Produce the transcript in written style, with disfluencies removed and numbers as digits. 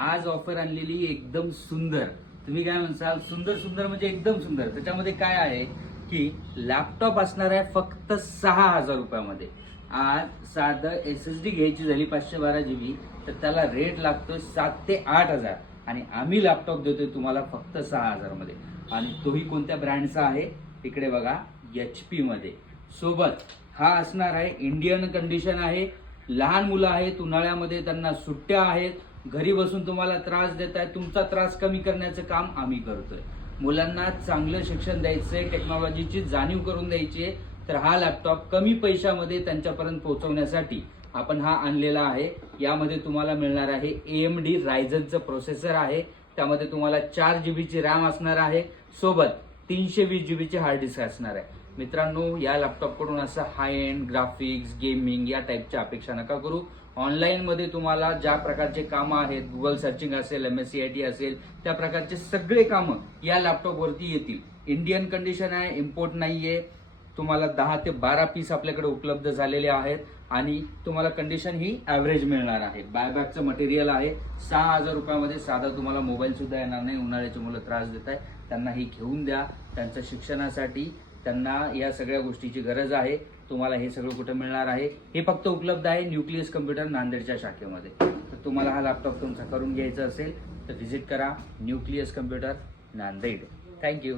आज ऑफर आणलेली एकदम सुंदर. तुम्ही काय म्हणसाल सुंदर सुंदर म्हणजे एकदम सुंदर. त्याच्यामध्ये काय आहे की लॅपटॉप असणार आहे फक्त 6,000 रुपयामध्ये. आज साधं SSD घ्यायची झाली 512 GB तर त्याला रेट लागतोय 7 ते 8,000 आणि आम्ही लॅपटॉप देतोय तुम्हाला फक्त 6,000 मध्ये. आणि तोही कोणत्या ब्रँडचा आहे तिकडे बघा, HP मध्ये. सोबत हा असणार आहे इंडियन कंडिशन आहे. लहान मुलं आहेत, उन्हाळ्यामध्ये त्यांना सुट्ट्या आहेत, घरी बसून तुम्हाला त्रास देत आहे. तुमचा त्रास कमी करण्याचं काम आम्ही करतोय. मुलांना चांगलं शिक्षण द्यायचंय, टेक्नॉलॉजीची जाणीव करून द्यायची आहे, तर हा लॅपटॉप कमी पैशामध्ये त्यांच्यापर्यंत पोहोचवण्यासाठी आपण हा आणलेला आहे. यामध्ये तुम्हाला मिळणार आहे AMD रायझनचं प्रोसेसर आहे. त्यामध्ये तुम्हाला 4 GB ची रॅम असणार आहे. सोबत 320 GB ची हार्ड डिस्क असणार आहे. मित्रांनो, या लॅपटॉपकडून असं हाय एंड ग्राफिक्स, गेमिंग या टाईपच्या अपेक्षा नका करू. ऑनलाईन मध्ये तुम्हाला ज्या प्रकारचे कामं आहेत, गुगल सर्चिंग असेल, MSCIT असेल, त्या प्रकारचे सगळे कामं या लॅपटॉपवरती येतील. इंडियन कंडिशन आहे, इम्पोर्ट नाहीये. तुम्हाला 10 ते 12 पीस आपल्याकडे उपलब्ध झालेले आहेत आणि तुम्हाला कंडिशन ही ॲव्हरेज मिळणार आहे. बायबॅकचं मटेरियल आहे. 6,000 रुपयामध्ये साधा तुम्हाला मोबाईल सुद्धा येणार नाही. उन्हाळ्याचे मुलं त्रास देत आहे, त्यांना ही घेऊन द्या. त्यांच्या शिक्षणासाठी त्यांना या सगळ्या गोष्टीची गरज आहे. तुम्हाला हे सगळं कुठं मिळणार आहे? हे फक्त उपलब्ध आहे न्यूक्लियस कम्प्युटर नांदेडच्या शाखेमध्ये. तर तुम्हाला हा लॅपटॉप तुमचा करून घ्यायचा असेल तर व्हिजिट करा न्यूक्लियस कम्प्युटर नांदेड. थँक्यू.